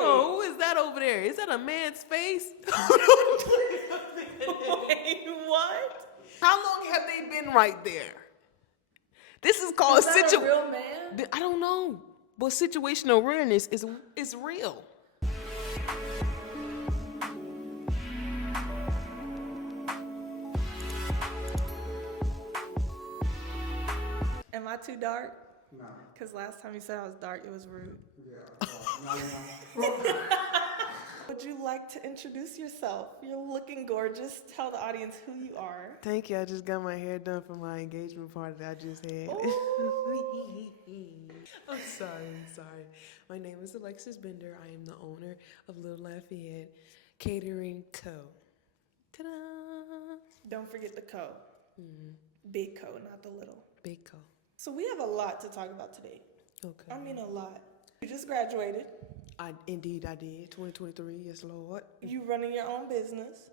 on, who is that over there? Is that a man's face? Wait, what? How long have they been right there? This is called a real man? I don't know, but situational awareness is real. Am I too dark? No. Because last time you said I was dark, it was rude. Yeah. Would you like to introduce yourself? You're looking gorgeous. Tell the audience who you are. Thank you. I just got my hair done for my engagement party that I just had. I'm sorry. My name is Alexis Bender. I am the owner of Lil Lafayette Catering Co. Ta-da! Don't forget the co. Mm-hmm. Big co, not the little. Big Co. So we have a lot to talk about today. Okay. I mean a lot. You just graduated. Indeed I did. 2023, yes Lord. You running your own business.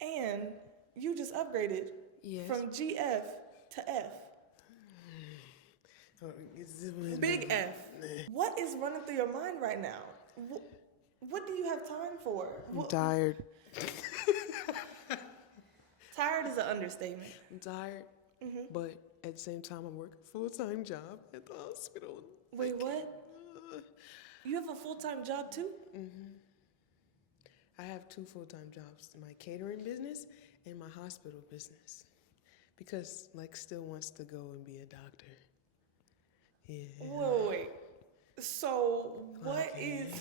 And you just upgraded from GF to F. Big F. What is running through your mind right now? What do you have time for? I'm tired. Tired is an understatement. I'm tired, but at the same time, I'm working a full-time job at the hospital. Wait, what? You have a full-time job too? I have 2 full-time jobs, my catering business and my hospital business. Because Lex still wants to go and be a doctor. Yeah. Wait. So, what is...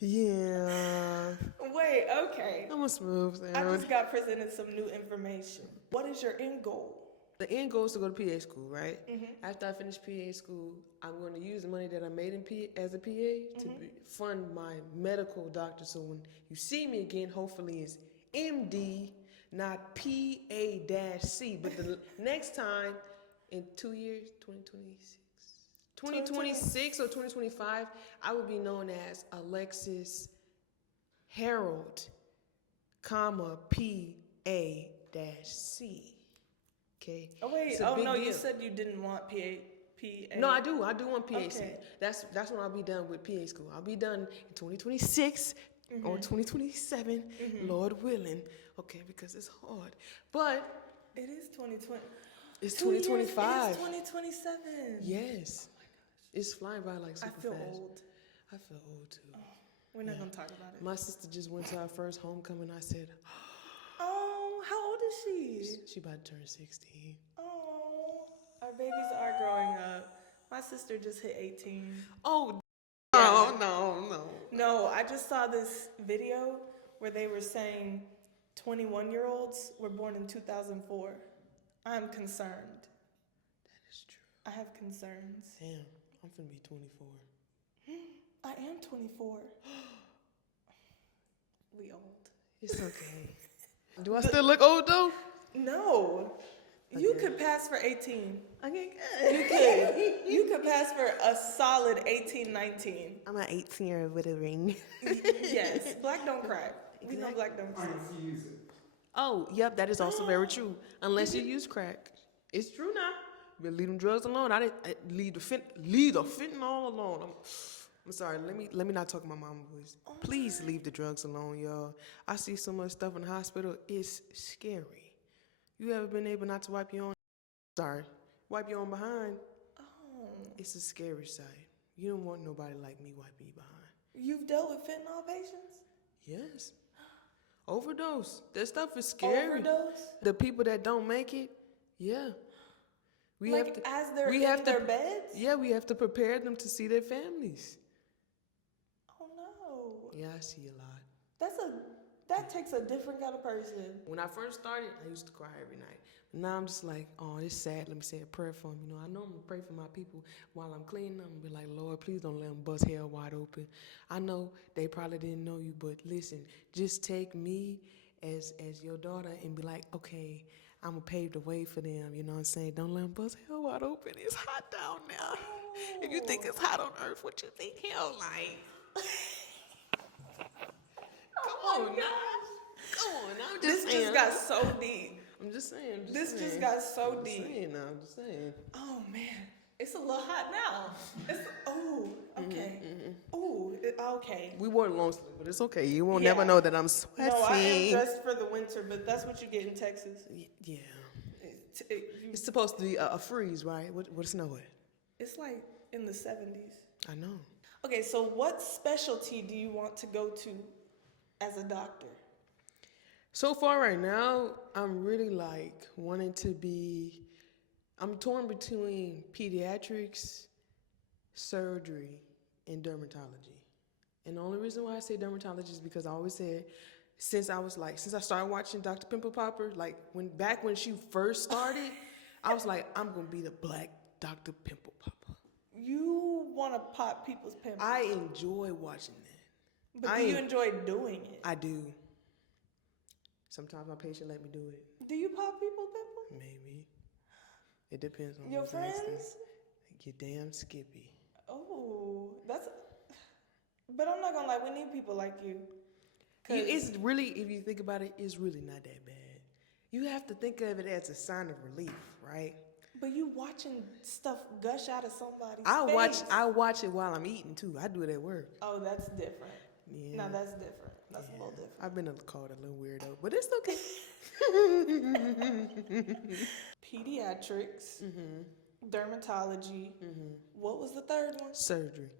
Yeah. Wait, okay. I'm a smooth sound. I just got presented some new information. What is your end goal? The end goal is to go to PA school, right? After I finish PA school, I'm going to use the money that I made in as a PA to fund my medical doctor. So when you see me again, hopefully it's MD, not PA-C. But the next time, in 2 years, 2026 or 2025, I will be known as Alexis Harold, PA-C. Okay. Oh wait. Oh no, you said you didn't want PA. No, I do. I do want PA. Okay. That's when I'll be done with PA school. I'll be done in 2026 or 2027, Lord willing. Okay, because it's hard. But it is 2020. It's 2025. It's 2027. Yes. It's flying by like super I feel fast. old. I feel old too. Oh, we're not gonna talk about it. My sister just went to our first homecoming. I said, "Oh, how old is she?" She about to turn 16. Oh, our babies are growing up. My sister just hit 18. Oh, Yeah. no. No, I just saw this video where they were saying 21-year-olds were born in 2004. I'm concerned. That is true. I have concerns. Damn, I'm finna be 24. I am 24. We old. It's okay. Do I still look old though? No. Okay. You could pass for 18. Okay, You could. You could pass for a solid 18, 19. I'm an 18-year-old with a ring. Yes. Black don't crack. We know black don't crack. Unless you use it. Oh, yep, that is also very true. Unless you use crack. It's true now. But leave them drugs alone. I leave the fentanyl alone. I'm sorry. Let me not talk my mama voice. Please leave the drugs alone, y'all. I see so much stuff in the hospital. It's scary. You ever been able not to wipe your own? Wipe your own behind? Oh. It's a scary sight. You don't want nobody like me wiping you behind. You've dealt with fentanyl patients? Yes. Overdose. That stuff is scary. Overdose? The people that don't make it, yeah. We like have to, as they're we in have their to, beds? Yeah, we have to prepare them to see their families. Oh no. Yeah, I see a lot. That takes a different kind of person. When I first started, I used to cry every night. Now I'm just like, oh, it's sad. Let me say a prayer for them. You know, I know I'm going to pray for my people while I'm cleaning them and be like, Lord, please don't let them bust hell wide open. I know they probably didn't know you, but listen, just take me as your daughter and be like, okay, I'm going to pave the way for them. You know what I'm saying? Don't let them bust hell wide open. It's hot down now. Oh. If you think it's hot on earth, what you think hell like? Come on now. Come on, I'm just saying. This just got so deep. I'm just saying. This just got so deep. I'm just saying. Oh man, it's a little hot now. Okay. We wore long sleeve, but it's okay. You won't Yeah. never know that I'm sweating. No, I am dressed for the winter, but that's what you get in Texas. Yeah. It's supposed to be a freeze, right? What snow at? It's like in the 70s. I know. Okay, so what specialty do you want to go to as a doctor? So far right now, I'm really like wanting to be, I'm torn between pediatrics, surgery, and dermatology. And the only reason why I say dermatology is because I always said, since I started watching Dr. Pimple Popper, like back when she first started, I was like, I'm gonna be the black Dr. Pimple Popper. You want to pop people's pimples. I enjoy watching that. But do you enjoy doing it? I do. Sometimes my patient let me do it. Do you pop people's pimples? Maybe. It depends on Your who's friends? asking. You damn Skippy. Oh, that's. But I'm not gonna lie, we need people like you. It's really, if you think about it, it's really not that bad. You have to think of it as a sign of relief, right? But you watching stuff gush out of somebody's face. I watch it while I'm eating too. I do it at work. Oh, that's different. Yeah. No, that's different. That's a little different. I've been called a little weirdo, but it's okay. Pediatrics, dermatology. What was the third one? Surgery.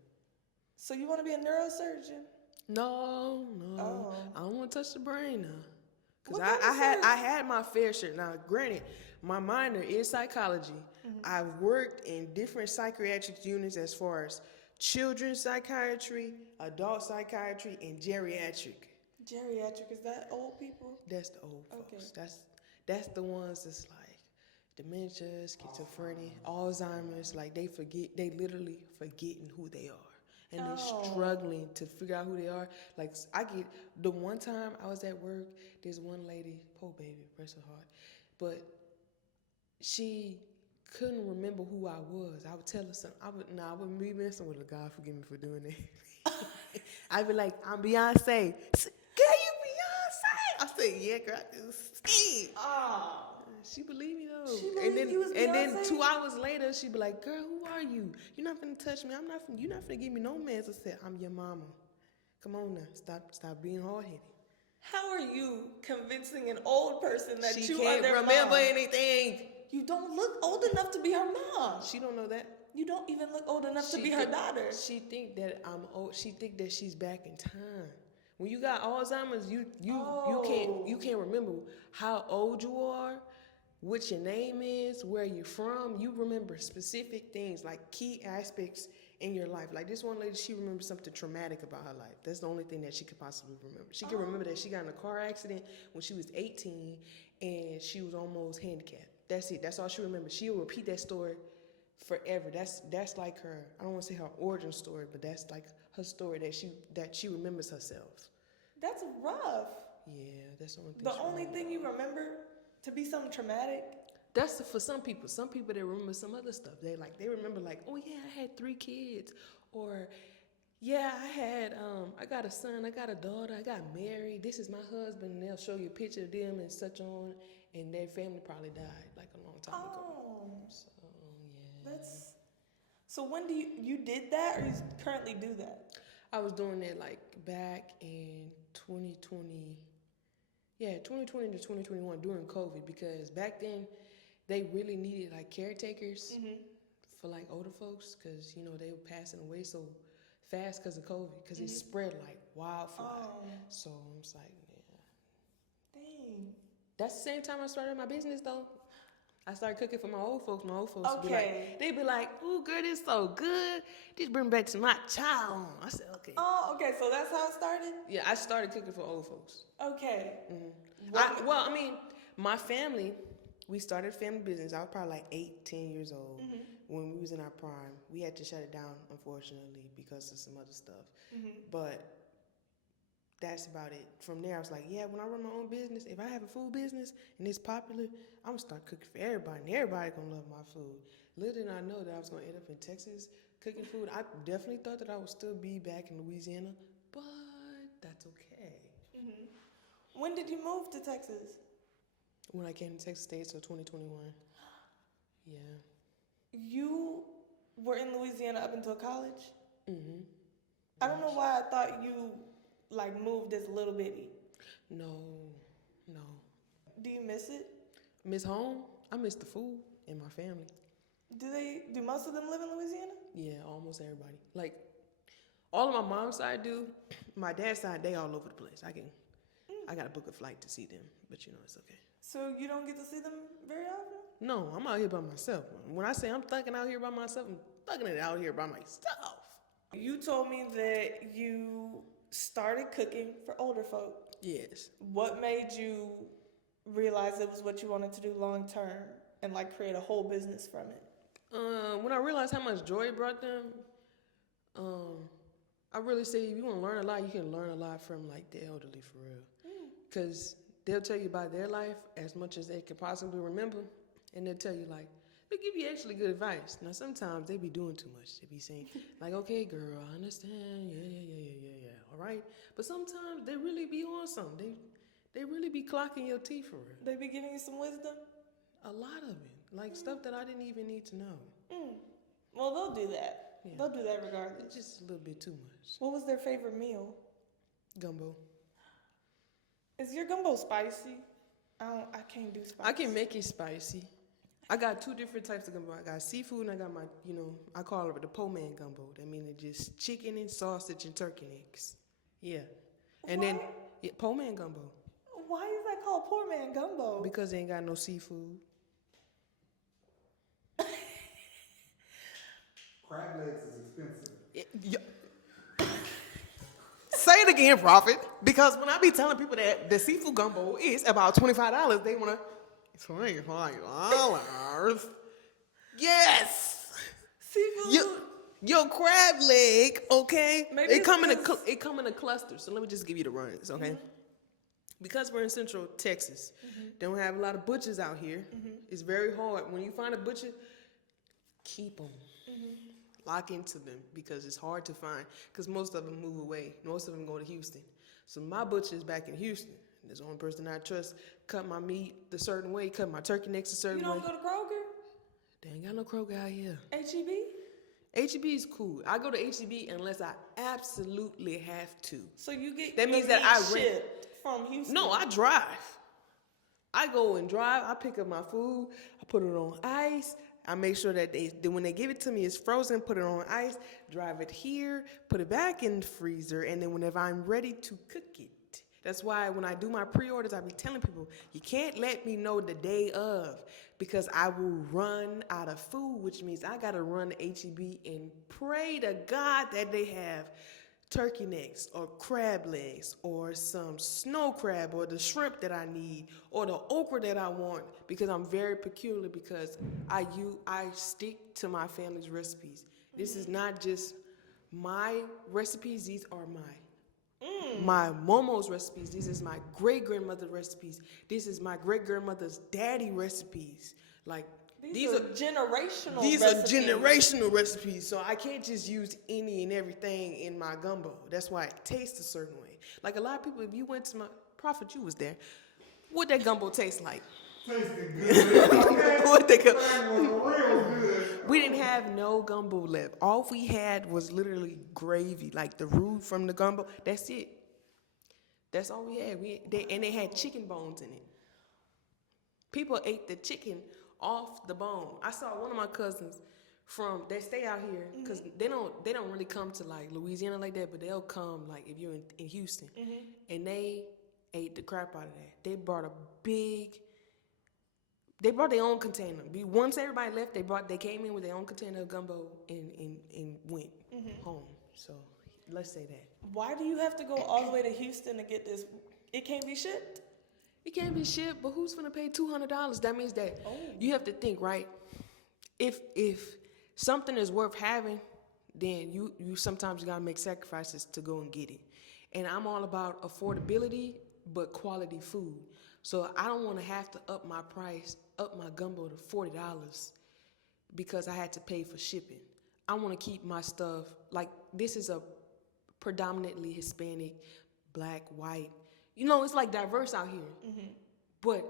So you want to be a neurosurgeon? No. Oh. I don't want to touch the brain now. Because What kind of I had my fair share. Now, granted, my minor is psychology. I've worked in different psychiatric units as far as children's psychiatry, adult psychiatry, and geriatric. Geriatric, is that old people? That's the old folks. Okay. That's the ones that's like dementia, schizophrenia, Alzheimer's. Like they literally forgetting who they are. And they're struggling to figure out who they are. Like the one time I was at work, this one lady, poor baby, bless her heart, but she couldn't remember who I was. I would tell her something. I wouldn't be messing with her. God forgive me for doing that. I'd be like, I'm Beyonce. Girl, you Beyonce. I said, yeah, girl, I can sing. Oh. She believed me though. She believed you was and then Beyonce? 2 hours later, she'd be like, girl, who are you? You're not gonna touch me. You're not gonna give me no mess. I said, I'm your mama. Come on now. Stop being hard-headed. How are you convincing an old person that She you can't are their remember mom? anything. You don't look old enough to be her mom. She don't know that. You don't even look old enough to be her daughter. She think that I'm old. She think that she's back in time. When you got Alzheimer's, you can't remember how old you are, what your name is, where you're from. You remember specific things, like key aspects in your life. Like this one lady, she remembers something traumatic about her life. That's the only thing that she could possibly remember. She can remember that she got in a car accident when she was 18 and she was almost handicapped. That's it. That's all she remembers. She'll repeat that story forever. That's like her, I don't want to say her origin story, but that's like her story that she remembers herself. That's rough. Yeah, that's the only thing. The only thing you remember to be something traumatic? That's for some people. Some people, they remember some other stuff. They remember like, oh yeah, I had 3 kids, or yeah, I got a son, I got a daughter, I got married. This is my husband, and they'll show you a picture of them and such on, and their family probably died like a long time ago. So yeah. So when you did that, or you currently do that? I was doing that like back in 2020. Yeah, 2020 to 2021 during COVID, because back then they really needed like caretakers for like older folks, because you know they were passing away so fast because of COVID, because it spread like wildfire. So I'm just like, yeah. Dang. That's the same time I started my business though. I started cooking for my old folks. My old folks they'd be like, "Ooh, girl, this so good. This bring back to my child." I said, "Okay." Oh, okay. So that's how it started? Yeah, I started cooking for old folks. Okay. My family, we started a family business. I was probably like 8, 10 years old when we was in our prime. We had to shut it down, unfortunately, because of some other stuff. But that's about it. From there, I was like, yeah, when I run my own business, if I have a food business and it's popular, I'm going to start cooking for everybody, and everybody going to love my food. Little did I know that I was going to end up in Texas cooking food. I definitely thought that I would still be back in Louisiana, but that's okay. When did you move to Texas? When I came to Texas State, so 2021. Yeah. You were in Louisiana up until college? I don't know why I thought you like moved as little bitty. No. Do you miss it? Miss home. I miss the food and my family. Do most of them live in Louisiana? Yeah, almost everybody. Like, all of my mom's side do. My dad's side, they all over the place. I got to book a flight to see them, but it's okay. So you don't get to see them very often? No, I'm out here by myself. When I say I'm thugging out here by myself, I'm thugging it out here by myself. You told me that you started cooking for older folk. Yes. What made you realize it was what you wanted to do long term and like create a whole business from it? When I realized how much joy it brought them, I really say if you want to learn a lot, you can learn a lot from like the elderly for real. Because they'll tell you about their life as much as they can possibly remember. And they'll tell you like, they'll give you actually good advice. Now sometimes they be doing too much. They be saying like, okay girl, I understand, yeah, all right? But sometimes they really be on something. They really be clocking your teeth for real. They be giving you some wisdom? A lot of it. Like stuff that I didn't even need to know. Well, they'll do that. Yeah. They'll do that regardless. It's just a little bit too much. What was their favorite meal? Gumbo. Is your gumbo spicy? I can't do spicy. I can make it spicy. I got two different types of gumbo. I got seafood and I got my, I call it the po man gumbo. That means it's just chicken and sausage and turkey necks. Yeah. And then po man gumbo. Why is that called poor man gumbo? Because they ain't got no seafood. Crab legs is expensive. Say it again, Prophet. Because when I be telling people that the seafood gumbo is about $25, they want to, $25. Yes. Seafood. Your crab leg, okay? Maybe It come it's in a cluster. So let me just give you the runs, okay? Because we're in Central Texas, don't have a lot of butchers out here. It's very hard. When you find a butcher, keep them. Lock into them because it's hard to find because most of them move away. Most of them go to Houston. So my butcher is back in Houston. There's the only person I trust. Cut my meat the certain way, cut my turkey necks a certain way. You don't go to Kroger? They ain't got no Kroger out here. H-E-B? H-E-B is cool. I go to H-E-B unless I absolutely have to. So you get that means your that I meat shipped from Houston? No, I drive. I go and drive. I pick up my food. I put it on ice. I make sure that when they give it to me, it's frozen, put it on ice, drive it here, put it back in the freezer, and then whenever I'm ready to cook it. That's why when I do my pre-orders, I be telling people, you can't let me know the day of because I will run out of food, which means I got to run to H-E-B and pray to God that they have turkey necks or crab legs or some snow crab or the shrimp that I need or the okra that I want because I'm very peculiar because I stick to my family's recipes. This is not just my recipes, these are my momo's recipes. This is my great-grandmother's recipes. This is my great-grandmother's daddy recipes. Like These are generational These recipes. are generational recipes, so I can't just use any and everything in my gumbo. That's why it tastes a certain way. Like a lot of people, if you went to my Prophet, you was there. What that gumbo taste like? Tasted good. Okay. What they go? That was real good. We didn't have no gumbo left. All we had was literally gravy, like the roux from the gumbo. That's it. That's all we had. And they had chicken bones in it. People ate the chicken off the bone. I saw one of my cousins they stay out here because they don't really come to like Louisiana like that, but they'll come like if you're in Houston, and they ate the crap out of that. They brought their own container. Once everybody left, they came in with their own container of gumbo and went home. So let's say that. Why do you have to go all the way to Houston to get this? It can't be shipped. It can't be shipped, but who's gonna pay $200? That means that you have to think, right? If something is worth having, then you sometimes gotta make sacrifices to go and get it. And I'm all about affordability, but quality food. So I don't want to have to up my gumbo to $40 because I had to pay for shipping. I want to keep my stuff like this is a predominantly Hispanic, black, white. It's like diverse out here. But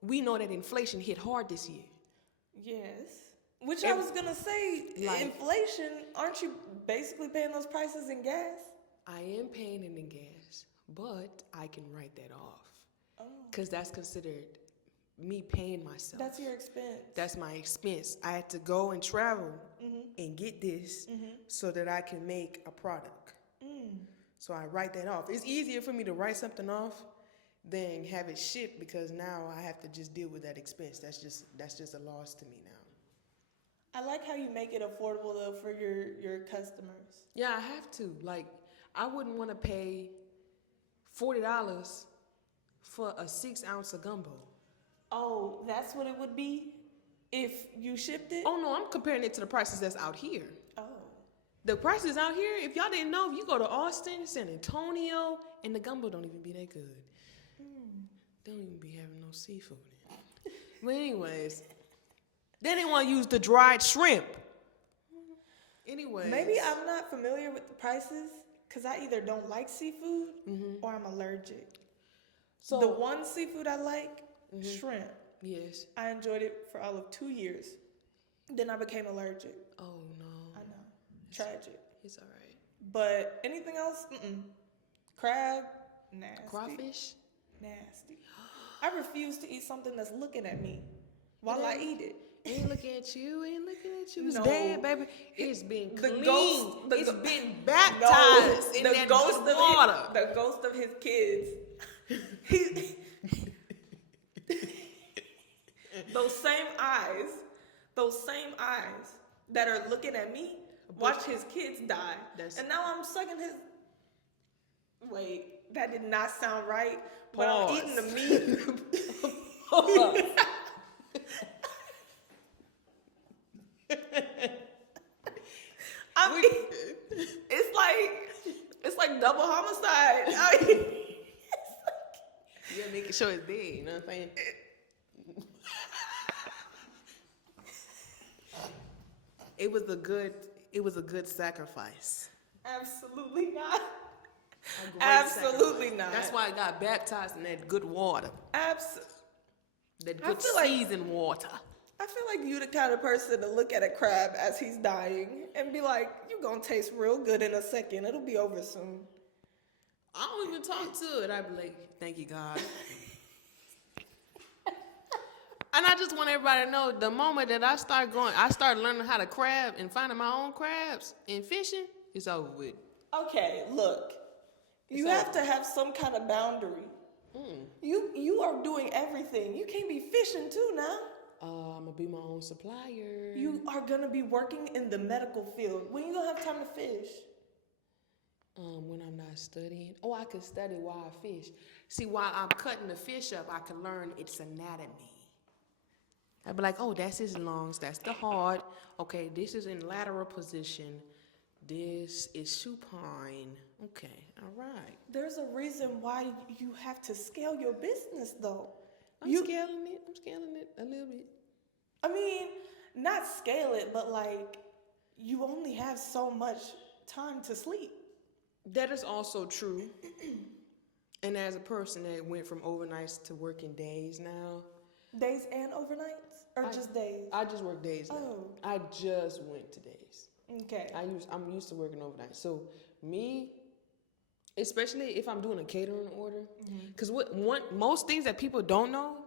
we know that inflation hit hard this year. Yes. Which I was gonna say, Like- inflation. Aren't you basically paying those prices in gas? I am paying it in gas, but I can write that off Oh, because that's considered me paying myself. that's your expense. That's my expense. I had to go and travel Mm-hmm. and get this Mm-hmm. so that I can make a product. Mm. So I write that off. It's easier for me to write something off than have it shipped because now I have to just deal with that expense. That's just a loss to me now. I like how you make it affordable though for your customers. Yeah, I have to. Like, I wouldn't want to pay $40 for a 6 ounce of gumbo. Oh, that's what it would be if you shipped it? Oh no, I'm comparing it to the prices that's out here. Oh. The prices out here, if y'all didn't know, if you go to Austin, San Antonio, and the gumbo don't even be that good. They don't even be having no seafood in it. But anyways, they didn't want to use the dried shrimp. Anyways. Maybe I'm not familiar with the prices because I either don't like seafood or I'm allergic. So The one seafood I like, shrimp. yes. I enjoyed it for all of 2 years. Then I became allergic. Oh no. I know. Tragic. It's all right. But anything else? Crab, nasty. Crawfish? Nasty. I refuse to eat something that's looking at me while I eat it. Ain't looking at you. Ain't looking at you. It's No. dead, baby. It's been The cleaned. ghost- the It's go- been baptized in the that ghost good of water. the ghost of his kids. He, those same eyes that are looking at me, watch his kids die. And now I'm sucking his. Wait, that did not sound right. But I'm Pause. eating the meat. I mean, it's like double homicide. I mean, You're making sure it's dead, you know what I'm saying? It was a good sacrifice. absolutely not. A great Absolutely sacrifice. not. That's why I got baptized in that good water. That I good feel like- seasoned water. I feel like you the kind of person to look at a crab as he's dying and be like, "You gonna taste real good in a second. It'll be over soon." I don't even talk to it. I'd be like, thank you, God. And I just want everybody to know the moment that I start learning how to crab and finding my own crabs and fishing, it's over with. Okay, look, you It's have over. to have some kind of boundary. You are doing everything. You can't be fishing too now. I'm gonna be my own supplier. You are gonna be working in the medical field. When you gonna have time to fish? When I'm not studying. Oh, I can study while I fish. See, while I'm cutting the fish up, I can learn its anatomy. I'd be like, oh, that's his lungs, that's the heart. Okay, this is in lateral position. This is supine. Okay, all right. There's a reason why you have to scale your business, though. I'm scaling it a little bit. I mean, not scale it, but like, you only have so much time to sleep. That is also true. And as a person that went from overnights to working days now, Days and overnights? Or just days? I just work days now. Oh. I just went to days. Okay. I'm used to working overnight. So me, especially if I'm doing a catering order, because most things that people don't know,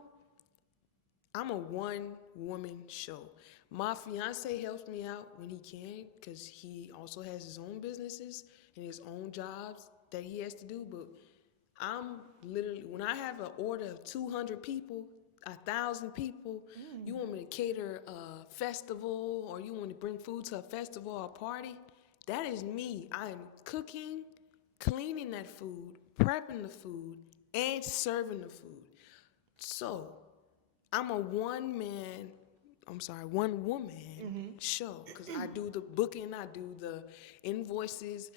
I'm a one-woman show. My fiance helps me out when he can, because he also has his own businesses and his own jobs that he has to do. But I'm literally, when I have an order of 200 people, 1,000 people, you want me to cater a festival or you want to bring food to a festival or a party, that is me. I am cooking, cleaning that food, prepping the food, and serving the food. So I'm a one-woman show, because I do the booking, I do the invoices.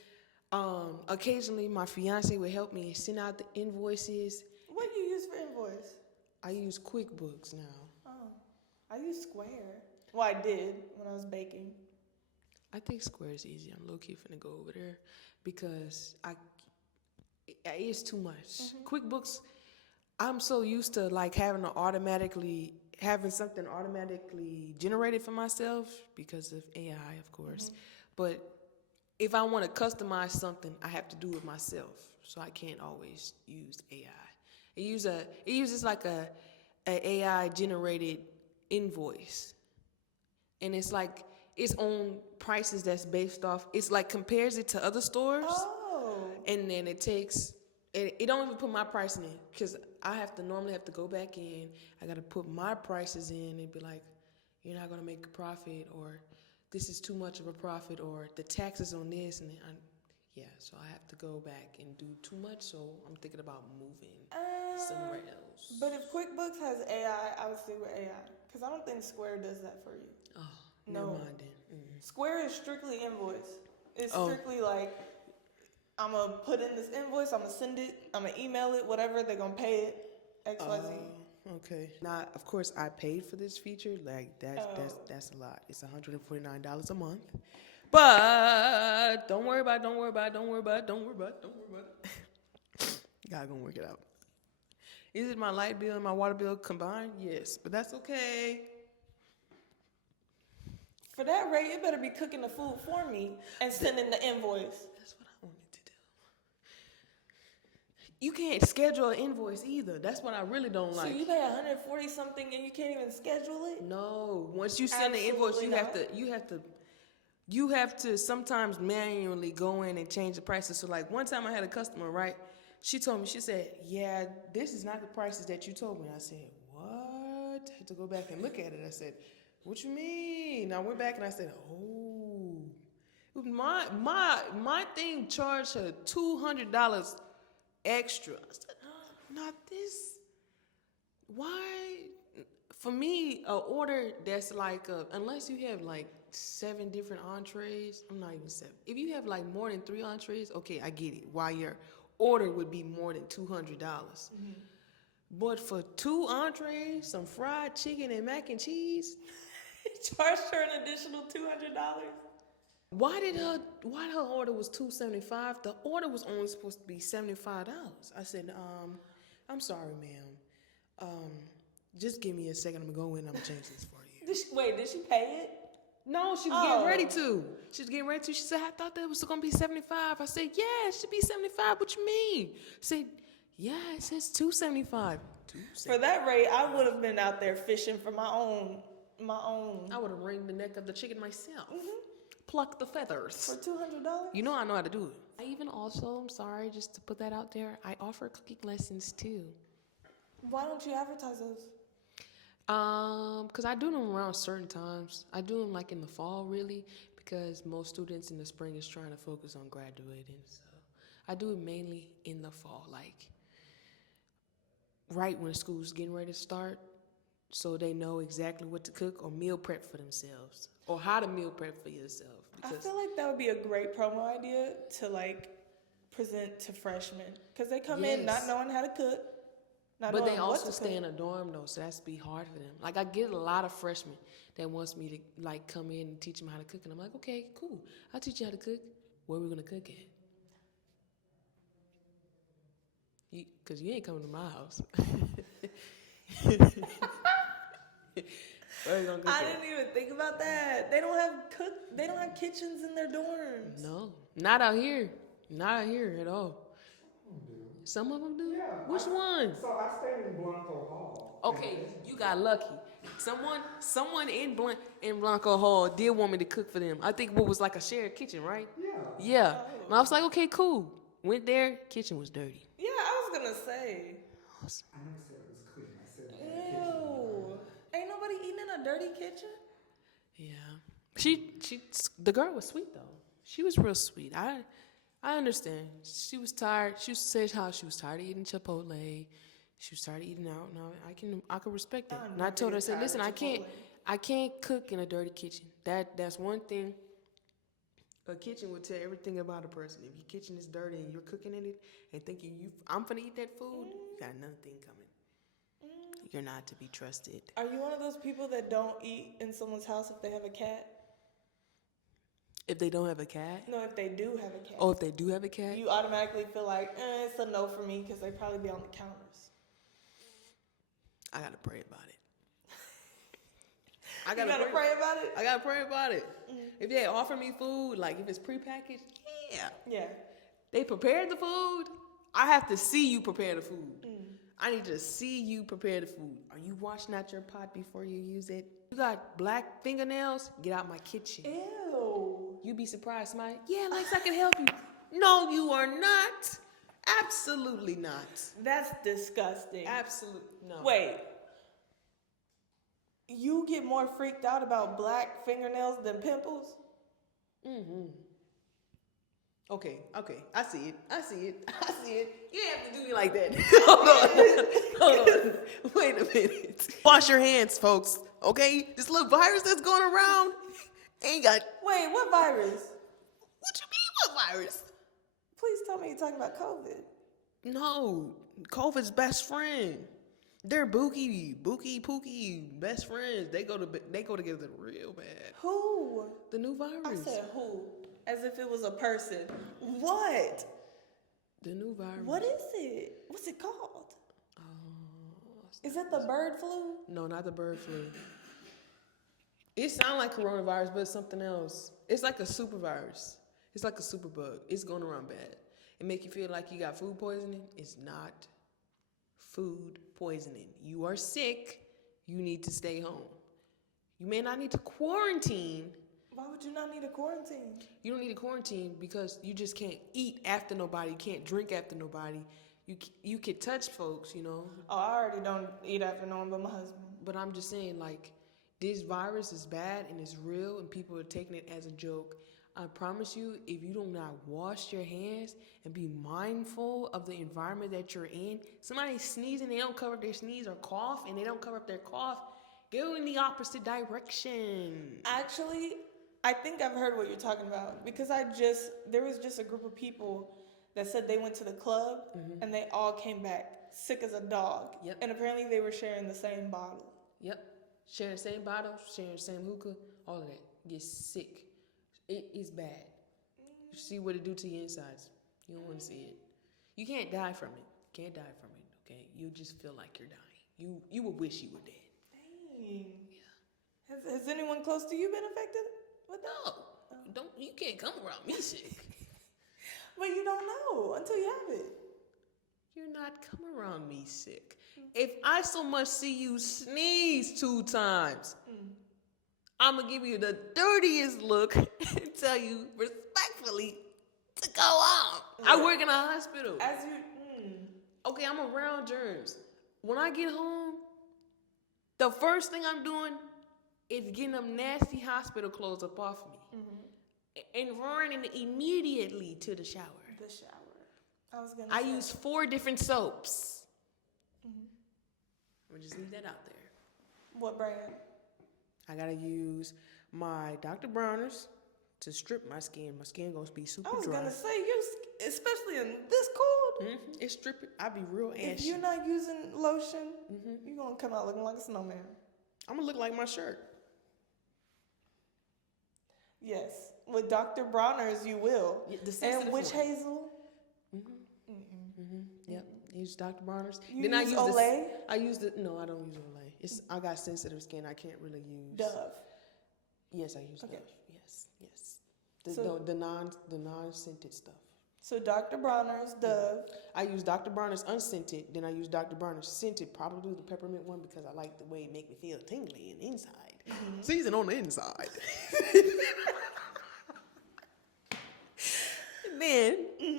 Occasionally my fiance would help me send out the invoices. What do you use for invoice? I use QuickBooks now. Oh, I use Square. Well, I did when I was baking. I think Square is easy. I'm low-key finna go over there because it's too much. QuickBooks, I'm so used to like having to automatically having something automatically generated for myself because of AI, of course. But if I want to customize something, I have to do it myself. So I can't always use AI. It uses like a AI generated invoice, and it's like its own prices that's based off. It's like compares it to other stores, and then it takes. It don't even put my price in it because I normally have to go back in. I got to put my prices in and be like, you're not gonna make a profit, or this is too much of a profit, or the taxes on this, and so I have to go back and do too much. So I'm thinking about moving somewhere else. But if QuickBooks has AI, I would stay with AI because I don't think Square does that for you. Oh, no. never mind then. Mm-hmm. Square is strictly invoice. It's strictly like, I'm going to put in this invoice, I'm going to send it, I'm going to email it, whatever, they're going to pay it, XYZ. Okay. Now, of course, I paid for this feature. Like, that's a lot. It's $149 a month. But don't worry about it. God gonna work it out. Is it my light bill and my water bill combined? Yes, but that's okay. For that rate, you better be cooking the food for me and sending the invoice. That's what I wanted to do. You can't schedule an invoice either. That's what I really don't like. So you pay $140 something and you can't even schedule it? No. Once you send the invoice, you have to sometimes manually go in and change the prices. So like one time I had a customer, right? She told me, she said, yeah, this is not the prices that you told me. I said, what? I had to go back and look at it. I said, what you mean? I went back and I said, oh, my thing charged her $200 extra. I said, not this. Why? For me, an order that's like, unless you have like 7 different entrees, I'm not even 7. If you have like more than 3 entrees, okay, I get it. Why your order would be more than $200. But for 2 entrees, some fried chicken and mac and cheese, charged her an additional $200. Why her order was $275? The order was only supposed to be $75. I said, I'm sorry, ma'am. Just give me a second. I'm gonna go in and I'm gonna change this for you. Did she pay it? No, she was getting ready to. She was getting ready to. She said, I thought that was gonna be $75. I said, yeah, it should be $75. What you mean? She said, yeah, it says $275. For that rate, I would have been out there fishing for my own. I would have wringed the neck of the chicken myself. Pluck the feathers. For $200? You know I know how to do it. I even also, I'm sorry, just to put that out there, I offer cooking lessons too. Why don't you advertise those? Because I do them around certain times. I do them like in the fall, really, because most students in the spring is trying to focus on graduating. So I do it mainly in the fall, like right when school's getting ready to start, so they know exactly what to cook or meal prep for themselves, or how to meal prep for yourself. I feel like that would be a great promo idea to like present to freshmen, because they come in not knowing how to cook. But they also stay in a dorm though, so that's be hard for them. Like I get a lot of freshmen that wants me to like come in and teach them how to cook, and I'm like, okay, cool, I'll teach you how to cook. Where are we gonna cook at? Cause you ain't coming to my house. Where are you gonna cook I at? didn't even think about that. They don't have kitchens in their dorms. No, not out here. Not out here at all. Some of them do? Yeah. Which one? So I stayed in Blanco Hall. Okay, you got lucky. Someone in Blanco Hall did want me to cook for them. I think what was like a shared kitchen, right? Yeah. Yeah. And I was like, okay, cool. Went there, kitchen was dirty. Yeah, I was gonna say. I never said it was clean. I said it was Ew. Ain't nobody eating in a dirty kitchen? Yeah. The girl was sweet though. She was real sweet. I understand. She was tired. She said how she was tired of eating Chipotle. She was tired of eating out. No, I can respect that. And I told her, I said, listen, I can't cook in a dirty kitchen. That's one thing. A kitchen will tell everything about a person. If your kitchen is dirty and you're cooking in it and thinking I'm gonna eat that food, you got another thing coming. You're not to be trusted. Are you one of those people that don't eat in someone's house if they have a cat? If they don't have a cat? No, if they do have a cat. Oh, if they do have a cat? You automatically feel like, it's a no for me because they probably be on the counters. I gotta pray about it. I You gotta gotta pray about it? I gotta pray about it. If they offer me food, like if it's prepackaged, yeah. Yeah. They prepared the food. I have to see you prepare the food. I need to see you prepare the food. Are you washing out your pot before you use it? You got black fingernails? Get out my kitchen. Ew. You be surprised, somebody. Yeah, Lex, I can help you. No, you are not. Absolutely not. That's disgusting. Absolutely no. Wait. You get more freaked out about black fingernails than pimples? Mm-hmm. Okay. I see it. You have to do me like that. Hold on. Wait a minute. Wash your hands, folks. Okay? This little virus that's going around ain't got. Wait, what virus? What you mean, what virus? Please tell me you're talking about COVID. No, COVID's best friend. They're Pookie, best friends. They go together real bad. Who? The new virus. I said who? As if it was a person. What? The new virus. What is it? What's it called? Is it the bird flu? No, not the bird flu. It sounds like coronavirus, but it's something else. It's like a super virus. It's like a super bug. It's going around bad. It make you feel like you got food poisoning. It's not food poisoning. You are sick. You need to stay home. You may not need to quarantine. Why would you not need a quarantine? You don't need a quarantine because you just can't eat after nobody, can't drink after nobody. You can touch folks, you know. Oh, I already don't eat after no one but my husband. But I'm just saying, like, this virus is bad and it's real and people are taking it as a joke. I promise you, if you do not wash your hands and be mindful of the environment that you're in, somebody sneezing, they don't cover up their sneeze, or cough and they don't cover up their cough, go in the opposite direction. Actually, I think I've heard what you're talking about because there was just a group of people that said they went to the club and they all came back sick as a dog. Yep. And apparently they were sharing the same bottle. Yep. Sharing the same bottle, sharing the same hookah, all of that. Get sick. It is bad. You see what it do to your insides. You don't want to see it. You can't die from it. Can't die from it, okay? You just feel like you're dying. You would wish you were dead. Dang. Yeah. Has anyone close to you been affected with that? No. You can't come around me sick. But you don't know until you have it. You're not come around me sick. If I so much see you sneeze 2 times, I'm going to give you the dirtiest look and tell you respectfully to go on. I work in a hospital. Okay, I'm around germs. When I get home, the first thing I'm doing is getting them nasty hospital clothes up off me. And running immediately to the shower. The shower. I use 4 different soaps. I'm going to just leave that out there. What brand? I got to use my Dr. Bronner's to strip my skin. My skin going to be super dry. I was going to say, especially in this cold. It's stripping. I'll be real ashy. If you're not using lotion, you're going to come out looking like a snowman. I'm going to look like my shirt. Yes. With Dr. Bronner's, you will. Yeah, and witch hazel? Yep. Use Dr. Bronner's. You then use I use Olay? No, I don't use Olay. I got sensitive skin. I can't really use Dove. Yes, I use Okay. Dove. Yes. The non-scented stuff. So Dr. Bronner's, Dove. I use Dr. Bronner's unscented. Then I use Dr. Bronner's scented, probably the peppermint one, because I like the way it make me feel tingly in the inside. Season on the inside.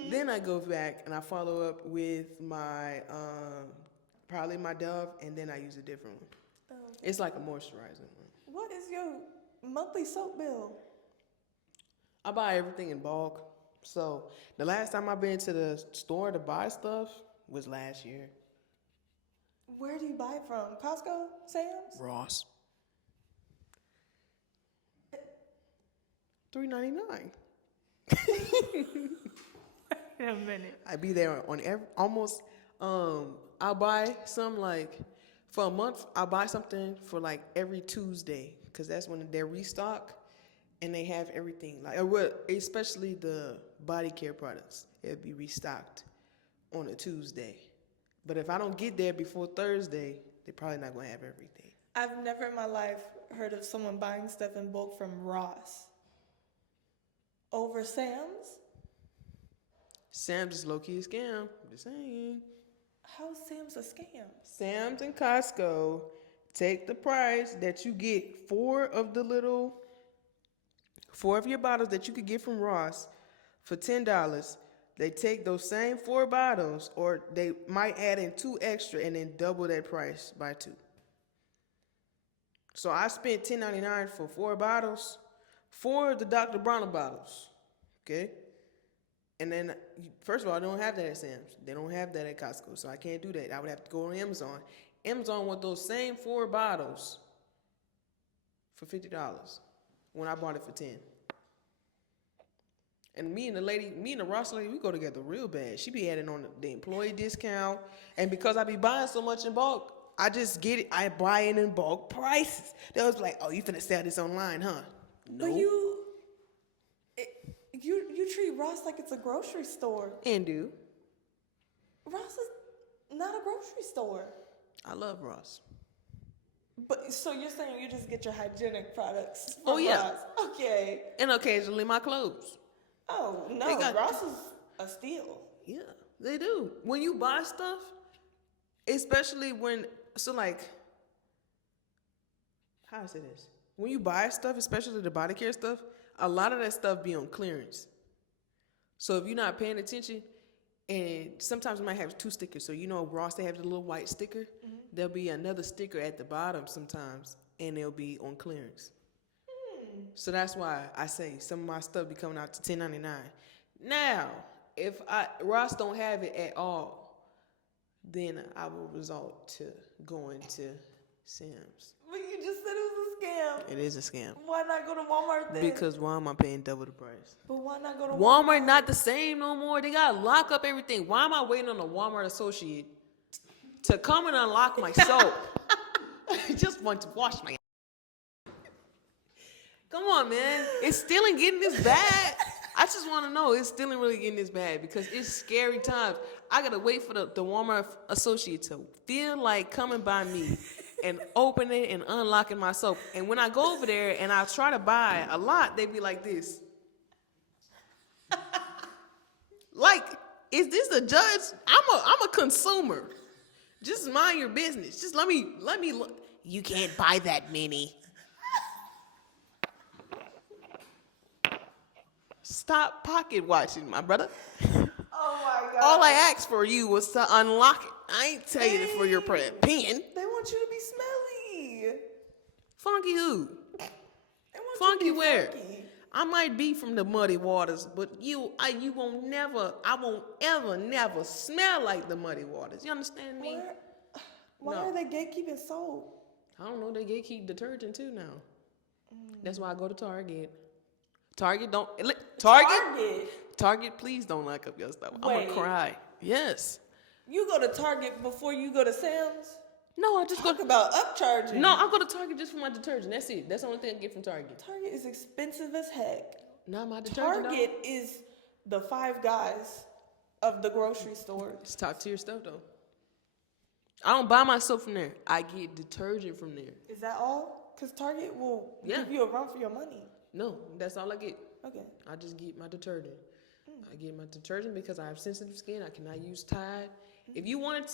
Then I go back and I follow up with my probably my Dove, and then I use a different one. Oh, okay. It's like a moisturizer one. What is your monthly soap bill? I buy everything in bulk. So the last time I've been to the store to buy stuff was last year. Where do you buy it from? Costco? Sam's? Ross. $3.99. Wait a minute. I be there on almost. I'll buy some like for a month. I'll buy something for like every Tuesday because that's when they restock and they have everything especially the body care products. It'll be restocked on a Tuesday. But if I don't get there before Thursday, they're probably not gonna have everything. I've never in my life heard of someone buying stuff in bulk from Ross over Sam's. Sam's is low-key a scam. I'm just saying. How's Sam's a scam? Sam's and Costco take the price that you get four of your bottles that you could get from Ross for $10. They take those same 4 bottles, or they might add in 2 extra and then double that price by 2. So I spent $10.99 for 4 bottles, 4 of the Dr. Bronner bottles, okay? And then, first of all, they don't have that at Sam's. They don't have that at Costco, so I can't do that. I would have to go on Amazon. Amazon want those same 4 bottles for $50 when I bought it for $10. And me and the Ross lady, we go together real bad. She be adding on the employee discount. And because I be buying so much in bulk, I just get it. I buy it in bulk prices. They was like, oh, you finna sell this online, huh? No. But you treat Ross like it's a grocery store. And do. Ross is not a grocery store. I love Ross. But so you're saying you just get your hygienic products from Oh, yeah. Ross? Okay. And occasionally my clothes. Oh, no, They got- Ross is a steal. Yeah, they do. When you buy stuff, especially how I say this? When you buy stuff, especially the body care stuff, a lot of that stuff be on clearance. So if you're not paying attention, and sometimes it might have 2 stickers. So Ross, they have the little white sticker. Mm-hmm. There'll be another sticker at the bottom sometimes, and they'll be on clearance. So that's why I say some of my stuff be coming out to $10.99. Now, if Ross don't have it at all, then I will resort to going to Sam's. But you just said it was a scam. It is a scam. Why not go to Walmart then? Because why am I paying double the price? But why not go to Walmart not the same no more. They got to lock up everything. Why am I waiting on a Walmart associate to come and unlock my soap? I just want to wash my. Come on, man. It's still in getting this bad. I just want to know, it's still in really getting this bad because it's scary times. I got to wait for the Walmart associate to feel like coming by me and opening and unlocking my soap. And when I go over there and I try to buy a lot, they be like this. Like, is this a judge? I'm a consumer. Just mind your business. Just let me look. You can't buy that many. Stop pocket watching, my brother. Oh my God. All I asked for you was to unlock it. I ain't tell you for your opinion. They want you to be smelly. Funky who? They want Funky you to be where? funky. I might be from the muddy waters, but I won't ever never smell like the muddy waters. You understand me? Why No. are they gatekeeping soap? I don't know. They gatekeep detergent too now. That's why I go to Target. Target, please don't lock up your stuff. I'm Wait. gonna cry. Yes. You go to Target before you go to Sam's? No, I just Talk go. about upcharging. No, I go to Target just for my detergent. That's it. That's the only thing I get from Target. Target is expensive as heck. Not my detergent. Target is the Five Guys of the grocery store. It's top tier stuff though. I don't buy my soap from there. I get detergent from there. Is that all? Because Target will Yeah. give you a run for your money. No, that's all I get. Okay. I just get my detergent. I get my detergent because I have sensitive skin. I cannot use Tide. If you want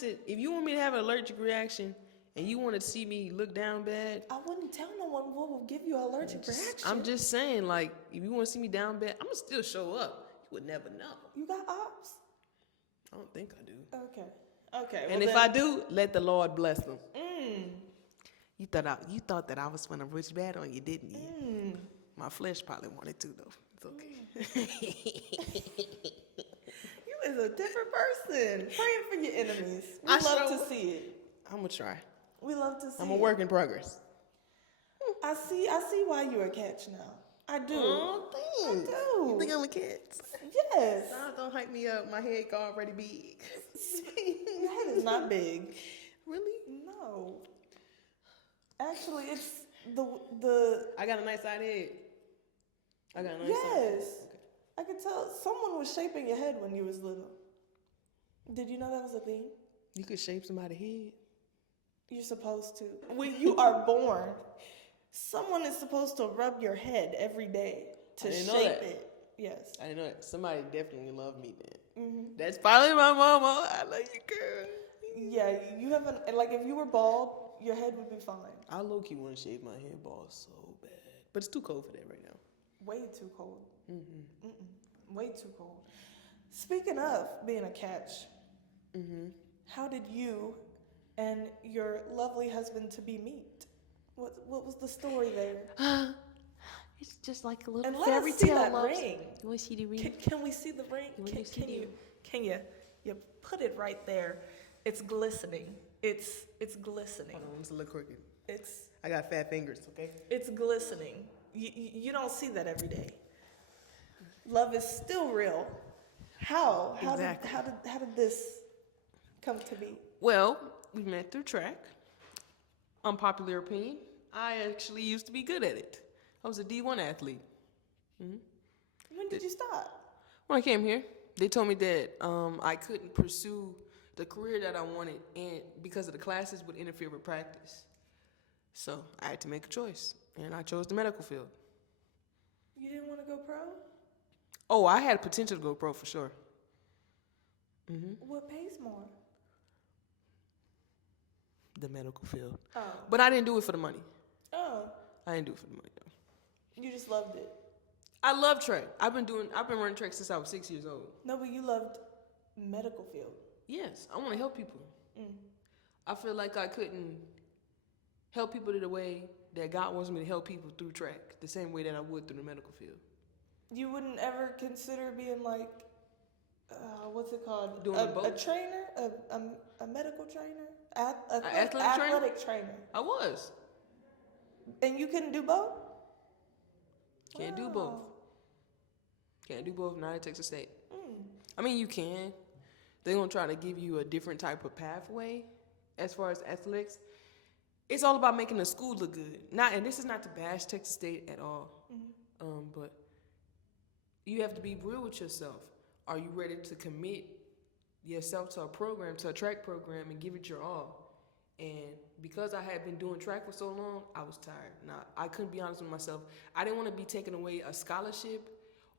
me to have an allergic reaction and you want to see me look down bad, I wouldn't tell no one what will give you an allergic reaction. I'm just saying, like, if you want to see me down bad, I'm gonna still show up. You would never know. You got ops? I don't think I do. Okay. Okay. And well if then, I do, let the Lord bless them. You thought that I was gonna wish bad on you, didn't you? My flesh probably wanted to though. It's okay. You is a different person. Praying for your enemies. We I love sure to see it. I'm gonna try. We love to see I'm a it. work in progress. I see why you're a catch now. I do. Oh, thanks. I do. You think I'm a kid? Yes. Don't hype me up. My head already big. Your head is not big. Really? No. Actually, it's the I got a nice side head. I got a nice yes. side head. Okay. I could tell someone was shaping your head when you was little. Did you know that was a thing? You could shape somebody's head. You're supposed to. When you are born, Someone is supposed to rub your head every day to I didn't know shape that. it. Yes. I didn't know that. Somebody definitely loved me then. Mm-hmm. That's probably my mama. I love you, girl. Yeah, you haven't, like, if you were bald, your head would be fine. I low-key want to shave my head bald so bad. But it's too cold for that right now. Way too cold. Mm-hmm. Way too cold. Speaking of being a catch, Mm-hmm. how did you and your lovely husband-to-be meet? What was the story there? It's just like a little And let fairy us see tale that love. ring. You want to see the ring? Can we see the ring? Let me see the- Can you put it right there? It's glistening. It's glistening. Hold on, it's a little crooked. It's I got fat fingers, okay? It's glistening. You don't see that every day. Love is still real. How? Exactly. How did this come to be? Well, we met through track. Unpopular opinion. I actually used to be good at it. I was a D1 athlete. When did you stop? When I came here, they told me that I couldn't pursue the career that I wanted, and because of the classes would interfere with practice. So I had to make a choice, and I chose the medical field. You didn't want to go pro? Oh, I had potential to go pro for sure. What pays more? The medical field. Oh. But I didn't do it for the money. Oh. I didn't do it for the money, though. You just loved it. I love track. I've been running track since I was 6 years old. No, but you loved medical field. Yes, I want to help people. I feel like I couldn't help people the way that God wants me to help people through track, the same way that I would through the medical field. You wouldn't ever consider being like, what's it called? Doing a both? trainer, a medical trainer, athletic trainer. I was. And you couldn't do both? Can't do both. Can't do both, not at Texas State. Mm. I mean, you can. They're going to try to give you a different type of pathway as far as athletics. It's all about making the school look good. And this is not to bash Texas State at all. But you have to be real with yourself. Are you ready to commit yourself to a program, to a track program, and give it your all? And because I had been doing track for so long, I was tired. Now, I couldn't be honest with myself. I didn't want to be taking away a scholarship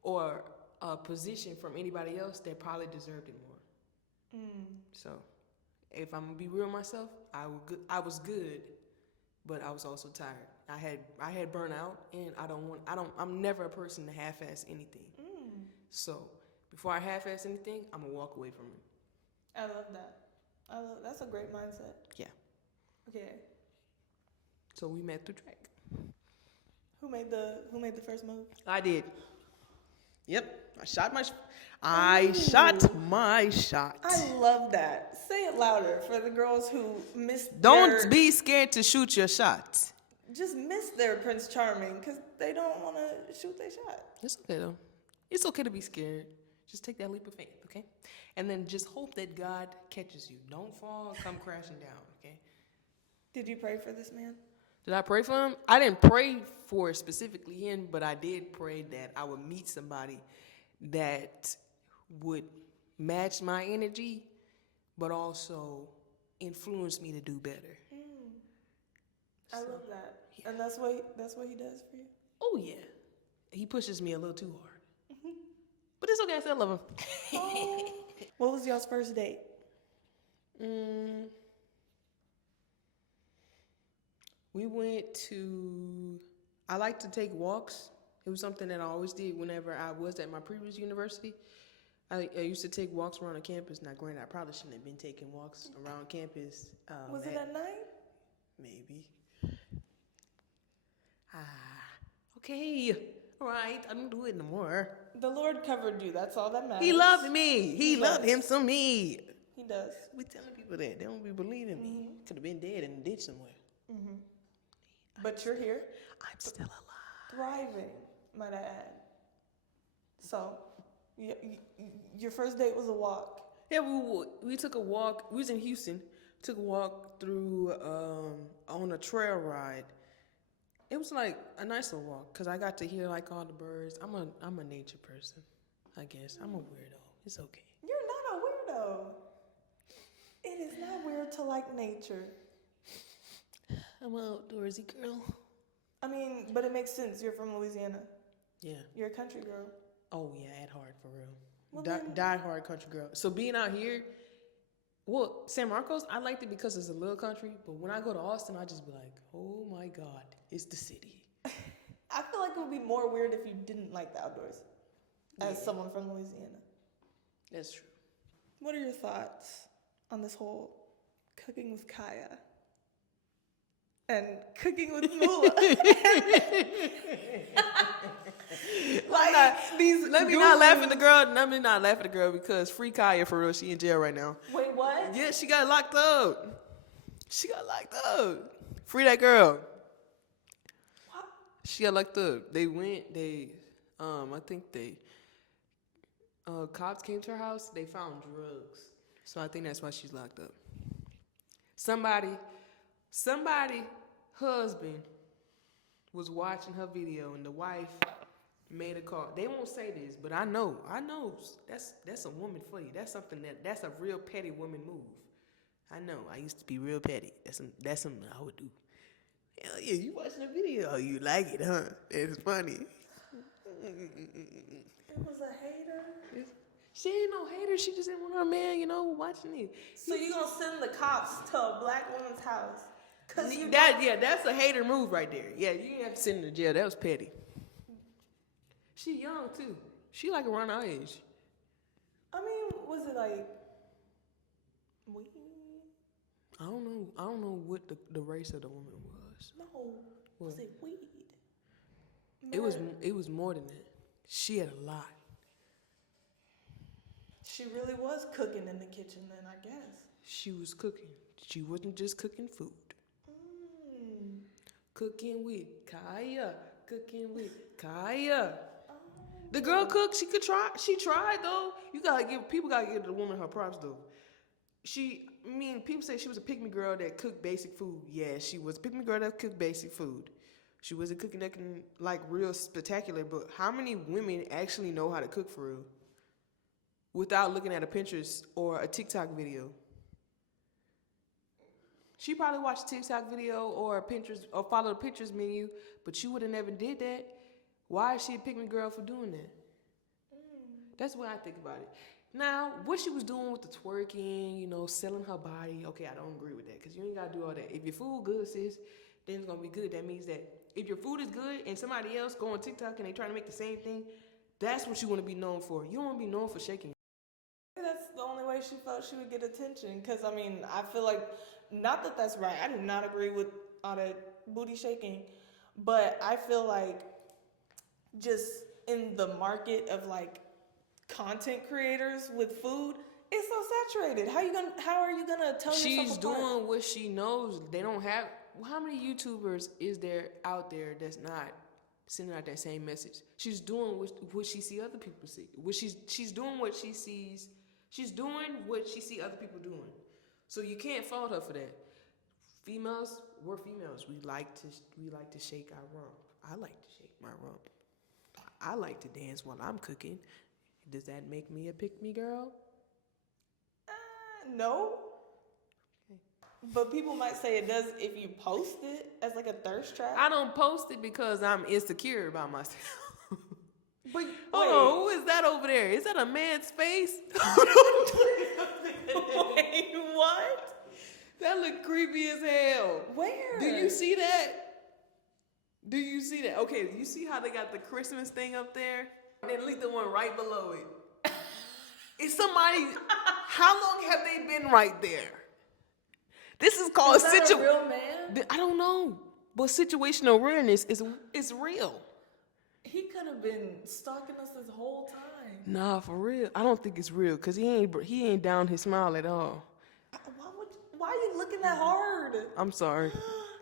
or a position from anybody else that probably deserved it more. So, if I'm gonna be real with myself, I was good, but I was also tired. I had burnout, and I'm never a person to half-ass anything. So, before I half-ass anything, I'm gonna walk away from it. I love that. That's a great mindset. Yeah. Okay. So we met through track. Who made the first move? I did. Yep. I shot my shot. I love that. Say it louder for the girls who missed. Don't be scared to shoot your shot. Just miss their Prince Charming because they don't want to shoot their shot. It's okay though. It's okay to be scared. Just take that leap of faith, okay? And then just hope that God catches you. Don't fall, come crashing down, okay? Did you pray for this man? Did I pray for him? I didn't pray for specifically him, but I did pray that I would meet somebody that would match my energy, but also influence me to do better. I love that. Yeah. And that's what he does for you? Oh, yeah. He pushes me a little too hard. But it's okay. I still love him. Oh. What was y'all's first date? We went to, I like to take walks. It was something that I always did whenever I was at my previous university. I used to take walks around the campus. Now, granted, I probably shouldn't have been taking walks around campus. Was it at night? Maybe. Okay. All right. I don't do it no more. The Lord covered you. That's all that matters. He loved me. He loved does. him some me. He does. We telling people that. They don't be believing me. Could have been dead in a ditch somewhere. But you're here. I'm still alive. Thriving, might I add. So, your first date was a walk. Yeah, we took a walk. We was in Houston. Took a walk through on a trail ride. It was like a nice little walk because I got to hear like all the birds. I'm a nature person, I guess. I'm a weirdo. It's okay. You're not a weirdo. It is not weird to like nature. I'm an outdoorsy girl. I mean, but it makes sense. You're from Louisiana. Yeah. You're a country girl. Oh yeah, at heart for real. Well, Die hard country girl. So being out here, well, San Marcos, I liked it because it's a little country. But when I go to Austin, I just be like, oh my God, it's the city. I feel like it would be more weird if you didn't like the outdoors, as someone from Louisiana. That's true. What are your thoughts on this whole cooking with Kaya and cooking with Mula? Let me not laugh at the girl. Let me not laugh at the girl because free Kaya for real. She in jail right now. Wait, what? Yeah, she got locked up. Free that girl. What? She got locked up. Cops came to her house. They found drugs. So I think that's why she's locked up. Somebody husband was watching her video and the wife made a call. They won't say this, but I know. That's a woman for you. That's a real petty woman move. I know. I used to be real petty. That's something I would do. Hell yeah, you watching the video. You like it, huh? It's funny. It was a hater? She ain't no hater. She just didn't want her man, watching it. So you gonna send the cops to a black woman's house? That's a hater move right there. Yeah, you didn't have to send her to jail. That was petty. She young too. She like around our age. I mean, was it like weed? I don't know what the race of the woman was. No. What? Was it weed? It was more than that. She had a lot. She really was cooking in the kitchen then, I guess. She was cooking. She wasn't just cooking food. Cooking with Kaya. The girl cooked. She could try. She tried though. People gotta give the woman her props though. People say she was a pick-me girl that cooked basic food. Yeah, she was a pick-me girl that cooked basic food. She wasn't cooking nothing like real spectacular, but how many women actually know how to cook for real? Without looking at a Pinterest or a TikTok video. She probably watched a TikTok video or a Pinterest or followed a Pinterest menu, but she would have never did that. Why is she a pick-me girl for doing that? That's what I think about it. Now, what she was doing with the twerking, selling her body, okay, I don't agree with that because you ain't got to do all that. If your food good, sis, then it's going to be good. That means that if your food is good and somebody else go on TikTok and they trying to make the same thing, that's what you want to be known for. You don't want to be known for shaking. That's the only way she felt she would get attention. Because, I feel like, not that that's right. I do not agree with all that booty shaking. But I feel like just in the market of, content creators with food, it's so saturated. How are you gonna tell yourself She's apart? doing what she knows. They don't have. How many YouTubers is there out there that's not sending out that same message? She's doing what she see other people see. She's doing what she sees. She's doing what she see other people doing. So you can't fault her for that. Females, we're females. We like to shake our rump. I like to shake my rump. I like to dance while I'm cooking. Does that make me a pick-me girl? No. Okay. But people might say it does if you post it as a thirst trap. I don't post it because I'm insecure about myself. But hold on, who is that over there? Is that a man's face? Wait, what? That look creepy as hell. Where? Do you see that? Okay, you see how they got the Christmas thing up there? And then leave the one right below it. Is somebody, how long have they been right there? This is called a real man? I don't know. But situational awareness is real. He could have been stalking us this whole time. Nah, for real. I don't think it's real because he ain't down his smile at all. Why are you looking that hard? I'm sorry.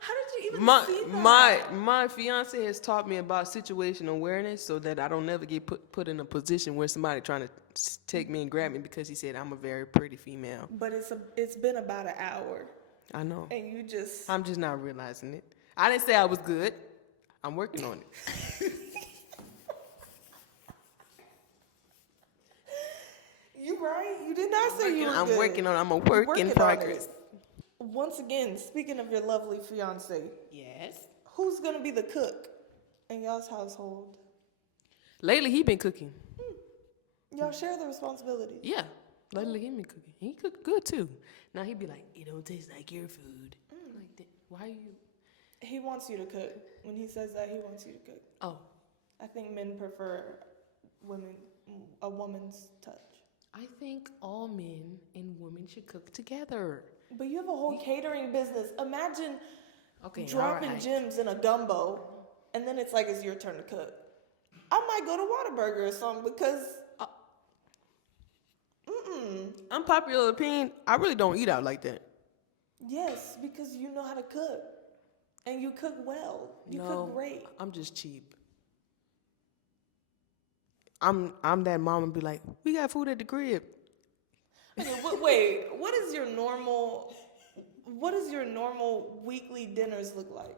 How did you even see that? My fiance has taught me about situational awareness so that I don't never get put in a position where somebody trying to take me and grab me because he said I'm a very pretty female. But it's been about an hour. I know. And I'm just not realizing it. I didn't say I was good. I'm working on it. You right. You did not say you were I'm good. working on it. I'm a work in progress. Once again, speaking of your lovely fiance. Yes. Who's gonna be the cook in y'all's household? Lately, he been cooking. Y'all share the responsibility. Yeah. Lately, he been cooking. He cook good, too. Now, he be like, it don't taste like your food. Like, why you... He wants you to cook. When he says that, he wants you to cook. Oh. I think men prefer a woman's touch. I think all men and women should cook together. But you have a whole catering business. Imagine dropping alright. gems in a gumbo, and then it's like it's your turn to cook. I might go to Whataburger or something because... Unpopular opinion, I really don't eat out like that. Yes, because you know how to cook. And you cook well. You cook great. I'm just cheap. I'm that mom and be like, we got food at the crib. Okay, wait, what does your normal weekly dinners look like?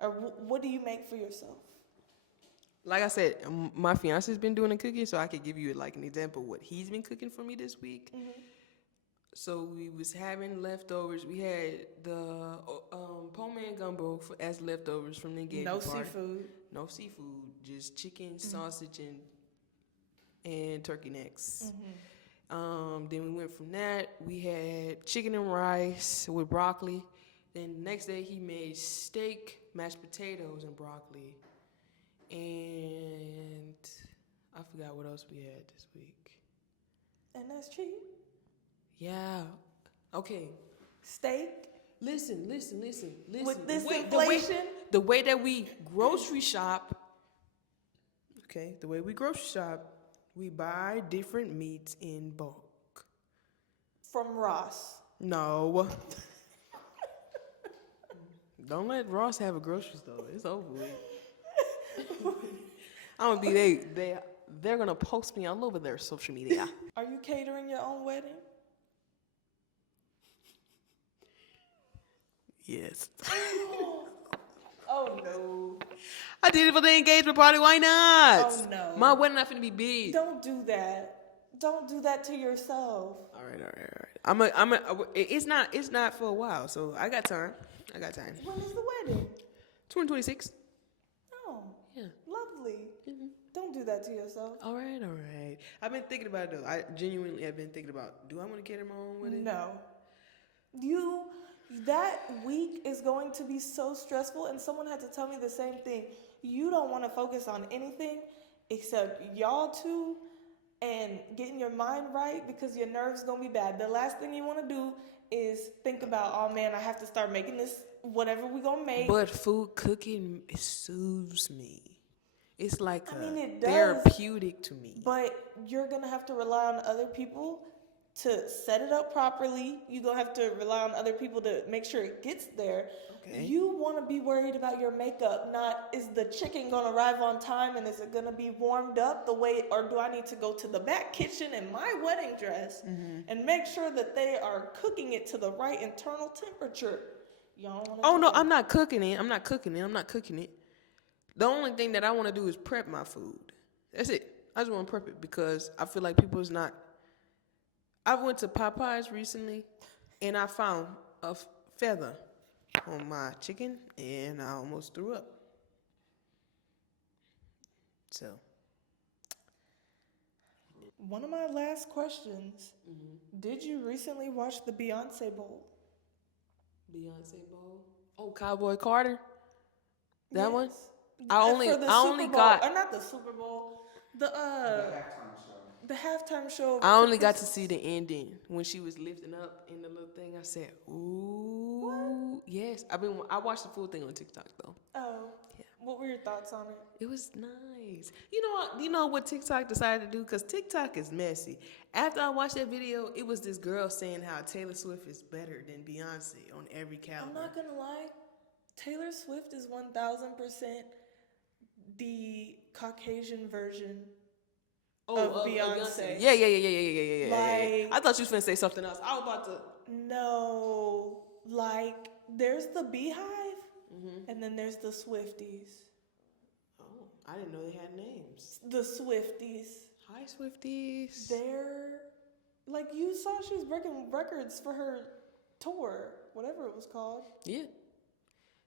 Or what do you make for yourself? Like I said, my fiance's been doing the cooking, so I could give you like an example of what he's been cooking for me this week. Mm-hmm. So we was having leftovers. We had the po man gumbo as leftovers from the engagement party. Seafood. No seafood, just chicken, sausage, and turkey necks. Then we went from that. We had chicken and rice with broccoli. Then the next day he made steak, mashed potatoes, and broccoli. And I forgot what else we had this week. And that's cheap. Yeah. Okay. Steak. Listen. With this inflation. The way that we grocery shop. Okay. The way we grocery shop, we buy different meats in bulk. From Ross. No. Don't let Ross have a grocery store. It's over with. I'm gonna be they're gonna post me all over their social media. Are you catering your own wedding? Yes. Oh no. I did it for the engagement party. Why not? Oh no. My wedding not finna be big. Don't do that. Don't do that to yourself. All right. It's not for a while, so I got time. When is the wedding? 2026. Oh. Yeah. Lovely. Don't do that to yourself. All right. I've been thinking about it though. I genuinely have been thinking about, do I want to cater my own wedding? No. That week is going to be so stressful, and someone had to tell me the same thing. You don't want to focus on anything except y'all two and getting your mind right because your nerves going to be bad. The last thing you want to do is think about, oh man, I have to start making this, whatever we going to make. But food cooking, it soothes me. It's like it does, therapeutic to me. But you're going to have to rely on other people to set it up properly. You're going to have to rely on other people to make sure it gets there. Okay. You want to be worried about your makeup, not is the chicken going to arrive on time and is it going to be warmed up the way, or do I need to go to the back kitchen in my wedding dress and make sure that they are cooking it to the right internal temperature? Y'all want to no, I'm not cooking it. The only thing that I want to do is prep my food. That's it. I just want to prep it because I feel like people is not. I went to Popeyes recently, and I found a feather on my chicken, and I almost threw up. So. One of my last questions. Did you recently watch the Beyonce Bowl? Oh, Cowboy Carter? That one? I only got... Or not the Super Bowl. The halftime show. I only got to see the ending when she was lifting up in the little thing. I said, "Ooh, what? Yes." I watched the full thing on TikTok though. Oh, yeah. What were your thoughts on it? It was nice. You know what TikTok decided to do? Because TikTok is messy. After I watched that video, it was this girl saying how Taylor Swift is better than Beyonce on every caliber. I'm not gonna lie, Taylor Swift is 1000% the Caucasian version. Of Beyonce. Yeah. Like, I thought you was finna say something else. I was about to. No, like there's the Beehive, and then there's the Swifties. Oh, I didn't know they had names. The Swifties. Hi, Swifties. They're like, you saw she was breaking records for her tour, whatever it was called. Yeah.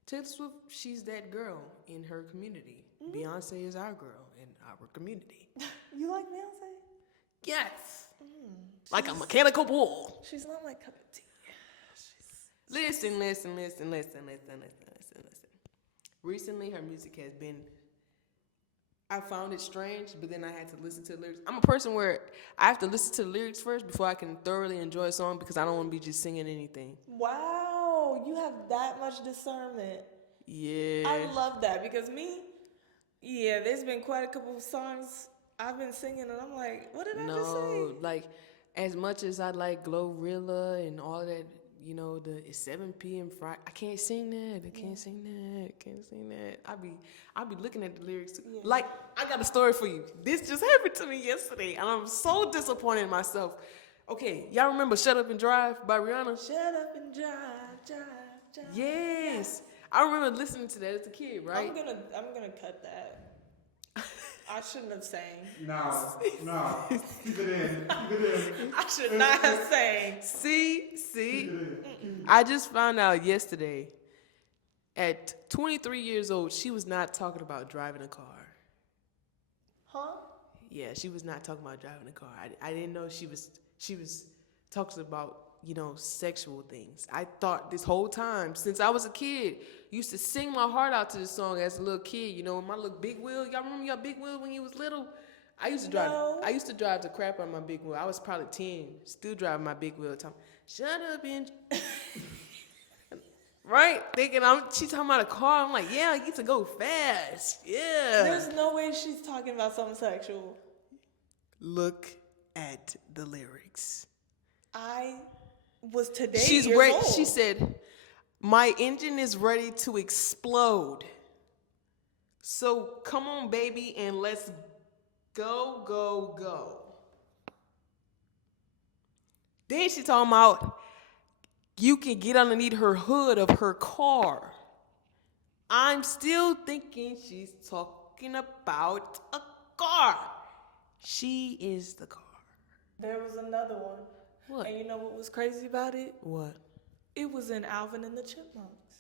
Taylor Swift, she's that girl in her community. Beyonce is our girl in our community. You like Beyonce? Yes. Like a mechanical bull. She's not my cup of tea. Listen. Recently, her music has been, I found it strange, but then I had to listen to the lyrics. I'm a person where I have to listen to the lyrics first before I can thoroughly enjoy a song because I don't want to be just singing anything. Wow, you have that much discernment. Yeah. I love that because there's been quite a couple of songs I've been singing and I'm like, what did I just say? No, like, as much as I like Glorilla and all that, you know, it's 7 p.m. Friday. I can't sing that. I can't sing that. I be looking at the lyrics. Yeah. Like, I got a story for you. This just happened to me yesterday, and I'm so disappointed in myself. Okay, y'all remember "Shut Up and Drive" by Rihanna? Shut up and drive. Yes. I remember listening to that as a kid, right? I'm gonna cut that. I shouldn't have sang. No. Keep it in. I should not have sang. See? Keep it in. I just found out yesterday, at 23 years old, she was not talking about driving a car. Huh? Yeah, she was not talking about driving a car. I didn't know she was talking about, you know, sexual things. I thought this whole time, since I was a kid, used to sing my heart out to this song as a little kid. You know, my little big wheel. Y'all remember your big wheel when you was little? I used to drive. No. I used to drive the crap on my big wheel. I was probably 10, still driving my big wheel. Shut up and right, thinking she talking about a car. I'm like, yeah, I get to go fast. Yeah. There's no way she's talking about something sexual. Look at the lyrics. I was today. She's years ready. old. She said, "My engine is ready to explode. So come on, baby, and let's go." Then she talking about you can get underneath her hood of her car. I'm still thinking she's talking about a car. She is the car. There was another one. What? And you know what was crazy about it? What? It was in Alvin and the Chipmunks.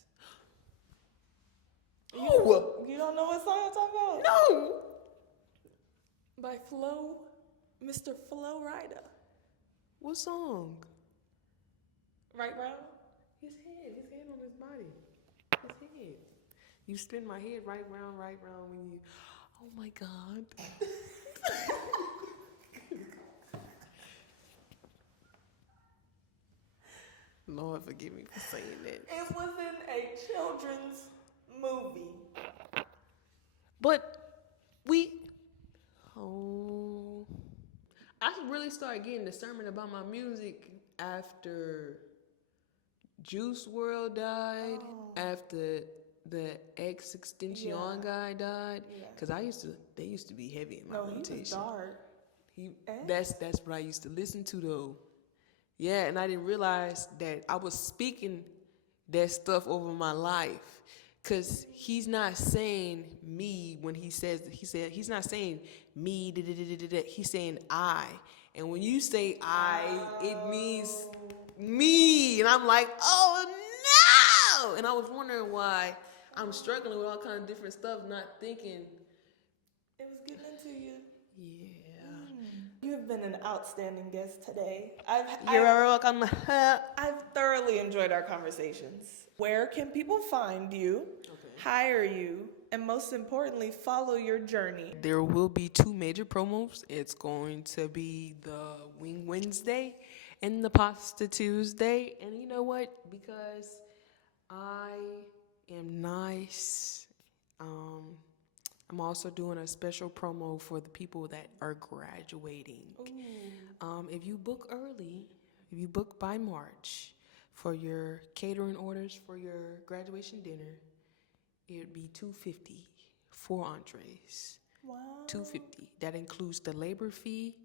Oh, You don't know what song I'm talking about? no. By Flo, Mr. Flo Rida. What song? Right, Brown? His head on his body. His head. You spin my head right round when you. Oh my God. Lord, forgive me for saying that. It was in a children's movie. But I really started getting discernment about my music after Juice WRLD died, after the X Extension guy died. Yeah. Cause they used to be heavy in my rotation. He was dark. That's what I used to listen to though. Yeah, and I didn't realize that I was speaking that stuff over my life. Cause he's not saying me when he's not saying me, he's saying I. And when you say I, it means me. And I'm like, oh no! And I was wondering why I'm struggling with all kind of different stuff, not thinking. It was getting into you. Yeah. You have been an outstanding guest today. You're welcome. I've thoroughly enjoyed our conversations. Where can people find you, hire you, and most importantly, follow your journey? There will be 2 major promos. It's going to be the Wing Wednesday and the Pasta Tuesday. And you know what? Because I am nice, I'm also doing a special promo for the people that are graduating. If you book early, if you book by March for your catering orders for your graduation dinner, it would be $250 for entrees. Wow. $250. That includes the labor fee.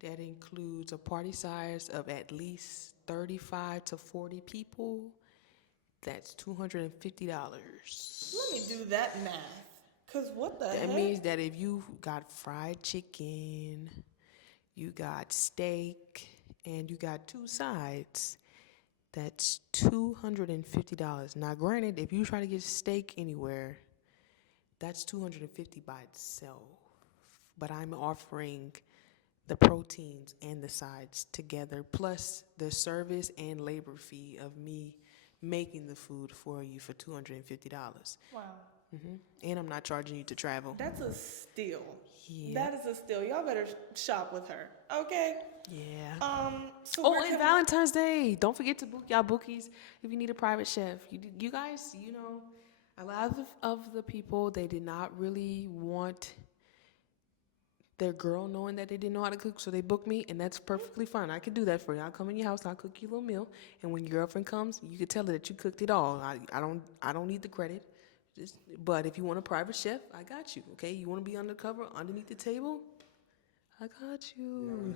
That includes a party size of at least 35 to 40 people. That's $250. Let me do that math. Cause what the heck? That means that if you got fried chicken, you got steak, and you got 2 sides, That's $250. Now, granted, if you try to get steak anywhere, that's $250 by itself. But I'm offering the proteins and the sides together, plus the service and labor fee of me making the food for you for $250. Wow. And I'm not charging you to travel. That's a steal. Yeah. That is a steal. Y'all better shop with her. Okay? Yeah. So Oh, where and can Valentine's Day. Don't forget to book y'all bookies if you need a private chef. You guys, a lot of the people, they did not really want their girl knowing that they didn't know how to cook, so they booked me, and that's perfectly fine. I can do that for you. I'll come in your house, I'll cook you a little meal, and when your girlfriend comes, you can tell her that you cooked it all. I don't need the credit. But if you want a private chef, I got you. Okay, you want to be undercover underneath the table, I got you.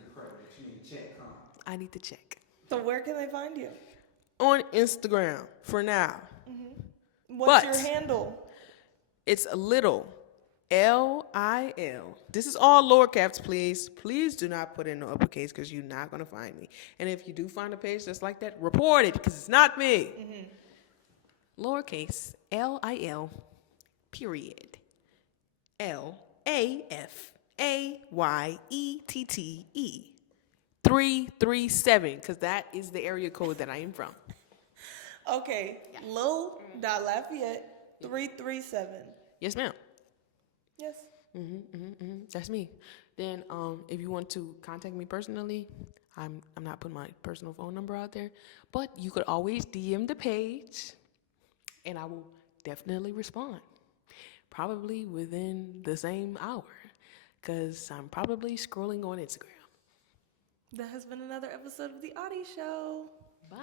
I need to check. So where can they find you? On Instagram for now. What's But- your handle? It's a little LIL. This is all lower caps, please. Please do not put in no uppercase because you're not going to find me. And if you do find a page that's like that, report it because it's not me. Lowercase LIL, period. LAFAYETTE. 337, because that is the area code that I am from. Okay. Lil Lafayette 337. Yes, ma'am. Yes. That's me. Then, if you want to contact me personally, I'm not putting my personal phone number out there, but you could always DM the page, and I will definitely respond. Probably within the same hour, because I'm probably scrolling on Instagram. That has been another episode of the Auti Show. Bye.